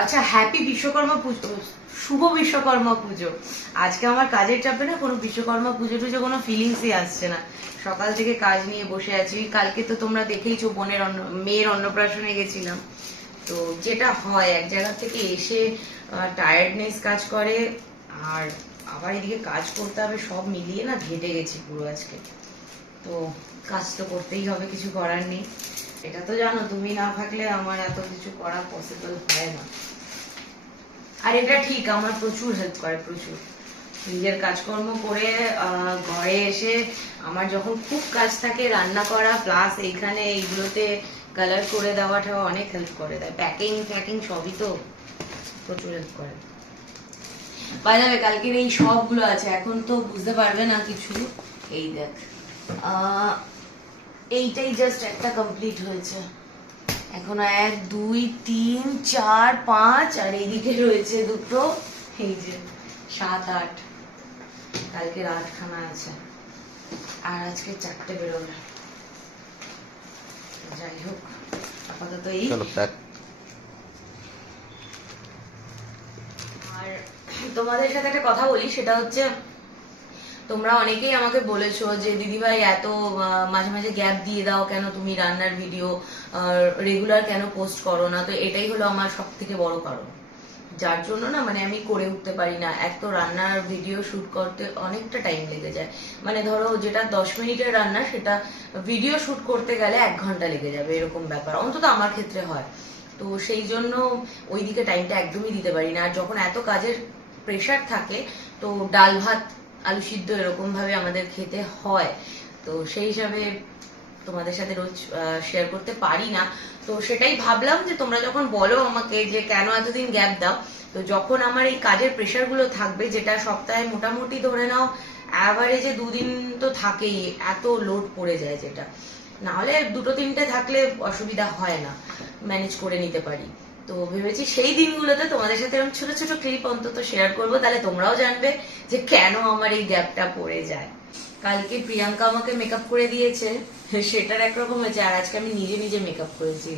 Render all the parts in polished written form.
আচ্ছা, হ্যাপি বিশ্বকর্মা পুজো, শুভ বিশ্বকর্মা পুজো। আজকে আমার কাজের চাপে না কোনো বিশ্বকর্মা পুজো টুজো কোনো ফিলিংসই আসছে না। সকাল থেকে কাজ নিয়ে বসে আছি। কালকে তো তোমরা দেখেইছো, মেয়ের অন্নপ্রাশনে গেছিলাম। তো যেটা হয়, এক জায়গা থেকে এসে টায়ার্ডনেস কাজ করে, আর আবার এদিকে কাজ করতে হবে, সব মিলিয়ে না ঘেটে গেছি পুরো আজকে। তো কাজ তো করতেই হবে, কিছু করার নেই। এটা তো জানো, তুমি না থাকলে আমার এত কিছু করা পসিবল হয় না। আর এটা ঠিক, আমার প্রচুর হেল্প করে, প্রচুর। নিজের কাজকর্ম করে ঘরে এসে আমার যখন খুব কাজ থাকে, রান্না করা প্লাস এইখানে এইগুলোতে কালার করে দেওয়াটা অনেক হেল্প করে দেয়। প্যাকিং ট্যাকিং সবই তো প্রচুর হেল্প করে। বাজাবে কালকের এই সবগুলো আছে, এখন তো বুঝতে পারবে না কিছু। এই দেখ, এইটাই জাস্ট একটা কমপ্লিট হয়েছে। এখনো 1 2 3 4 5, আর এইদিকে রয়েছে দুটো। এই যে 7 8, কালকে 8খানা আছে, আর আজকে 4টে বেরোবে। যাই হোক, আপাতত এই। আর তোমাদের সাথে একটা কথা বলি, সেটা হচ্ছে তোমরা অনেকেই আমাকে বলেছো যে দিদিভাই এত মাঝে মাঝে গ্যাপ দিয়ে দাও কেন, তুমি রান্নার ভিডিও রেগুলার কেন পোস্ট করো না। তো এটাই হলো আমার সব থেকে বড় কারণ, যার জন্য না মানে আমি করে উঠতে পারি না। এক তো রান্নার ভিডিও শুট করতে অনেকটা টাইম লেগে যায়। মানে ধরো যেটা 10 মিনিটের রান্না, সেটা ভিডিও শুট করতে গেলে 1 ঘন্টা লেগে যাবে, এরকম ব্যাপার অন্তত আমার ক্ষেত্রে হয়। তো সেই জন্য ওইদিকে টাইমটা একদমই দিতে পারি না। আর যখন এত কাজের প্রেশার থাকে, তো ডাল ভাত আলু সিদ্ধ এরকম ভাবে আমাদের খেতে হয়। তো সেই হিসাবে তোমাদের সাথে রোজ শেয়ার করতে পারি না। তো সেটাই ভাবলাম যে তোমরা যখন বলো আমাকে যে কেন এতদিন গ্যাপ দাও, তো যখন আমার এই কাজের প্রেশার গুলো থাকবে, যেটা সপ্তাহে মোটামুটি ধরে নাও অ্যাভারেজে 2 দিন তো থাকেই, এত লোড পড়ে যায়, যেটা না হলে 2টো 3টে থাকলে অসুবিধা হয় না, ম্যানেজ করে নিতে পারি। তো ভেবেছি সেই দিনগুলোতে তোমাদের সাথে এরকম ছোট ছোট ক্লিপ অন্তত শেয়ার করবো, তাহলে তোমরাও জানবে যে কেন আমার এই গ্যাপটা পড়ে যায়। কালকে প্রিয়াঙ্কা আমাকে মেকআপ করে দিয়েছে, সেটার একরকম হয়েছে। আর আজকে আমি নিজে নিজে মেকআপ করেছি।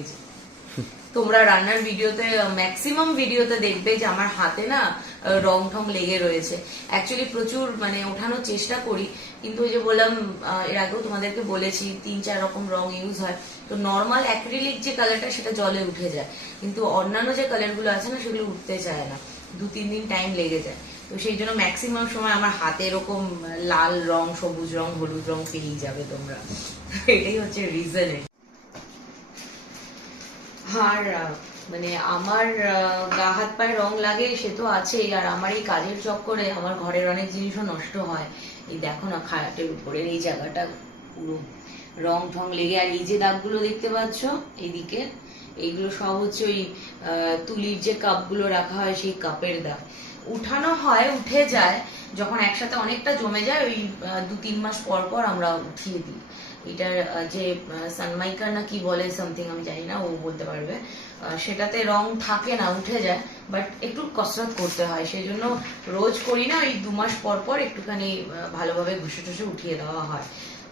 তোমরা রান্নার ভিডিওতে, ম্যাক্সিমাম ভিডিওতে দেখবে যে আমার হাতে না রং ঠং লেগে রয়েছে। অ্যাকচুয়ালি প্রচুর মানে ওঠানোর চেষ্টা করি, কিন্তু ওই যে বললাম, এর আগেও তোমাদেরকে বলেছি 3 4 রকম রং ইউজ হয়। তো নর্মাল অ্যাক্রিলিক যে কালারটা, সেটা জলে উঠে যায়, কিন্তু অন্যান্য যে কালারগুলো আছে না, সেগুলো উঠতে চায় না, 2 3 দিন টাইম লেগে যায়। তো সেই জন্য ম্যাক্সিমাম সময় আমার হাতে এরকম লাল রং, সবুজ রং, হলুদ রং পেয়েই যাবে তোমরা। এটাই হচ্ছে রিজন। আর মানে আমার গা হাত পায়ে রং লাগে সে তো আছেই, আর আমার এই কাজের চক্করে আমার ঘরের অনেক জিনিসও নষ্ট হয়। এই দেখো না, খাটের উপরের এই জায়গাটা পুরো রং ঠং লেগে। আর এই যে দাগগুলো দেখতে পাচ্ছ এইদিকে, এইগুলো সব হচ্ছে ওই তুলির যে কাপগুলো রাখা হয়, সেই কাপের দাগ। উঠানো হয়, উঠে যায় যখন একসাথে অনেকটা জমে যায়, ওই 2 3 মাস পর পর আমরা উঠিয়ে দিই। এটার যে সানমাইকার না কি বলে সামথিং, আমি জানি না, ও বলতে পারবে। সেটাতে রং থাকে না, উঠে যায়, বাট একটু কসরত করতে হয়, সেই জন্য রোজ করি না, ওই 2 মাস পর পর একটুখানি ভালোভাবে ঘষে টুসে উঠিয়ে দেওয়া হয়।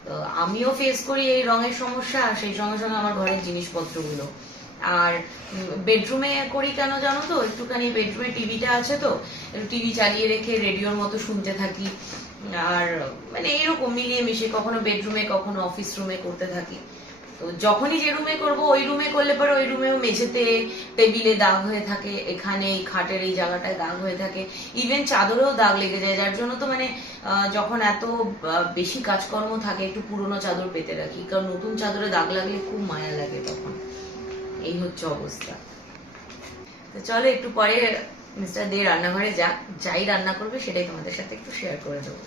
তো আমিও ফেস করি এই রঙের সমস্যা, আর সেই সঙ্গে সঙ্গে আমার ঘরের জিনিসপত্রগুলো। আর বেডরুমে করি কেন জানো তো, একটুখানি বেডরুমে টিভিটা আছে, তো একটু টিভি চালিয়ে রেখে রেডিওর মতো শুনতে থাকি। আর মানে এরকম মিলিয়ে মিশিয়ে কখনো বেডরুমে কখনো অফিস রুমে করতে থাকি। তো যখনই যে রুমে করবো, ওই রুমে করলে পরে ওই রুমেও মেঝেতে টেবিলে দাগ হয়ে থাকে, এখানে এই খাটের এই জায়গাটায় দাগ হয়ে থাকে, ইভেন চাদরেও দাগ লেগে যায়। যার জন্য তো মানে যখন এত বেশি কাজকর্ম থাকে, একটু পুরোনো চাদর পেতে রাখি, কারণ নতুন চাদরে দাগ লাগলে খুব মায়া লাগে তখন। এই হচ্ছে অবস্থা। তো চলো একটু পরে মিস্টার দে রান্নাঘরে যাই রান্না করবে সেটাই তোমাদের সাথে একটু শেয়ার করে দেবো।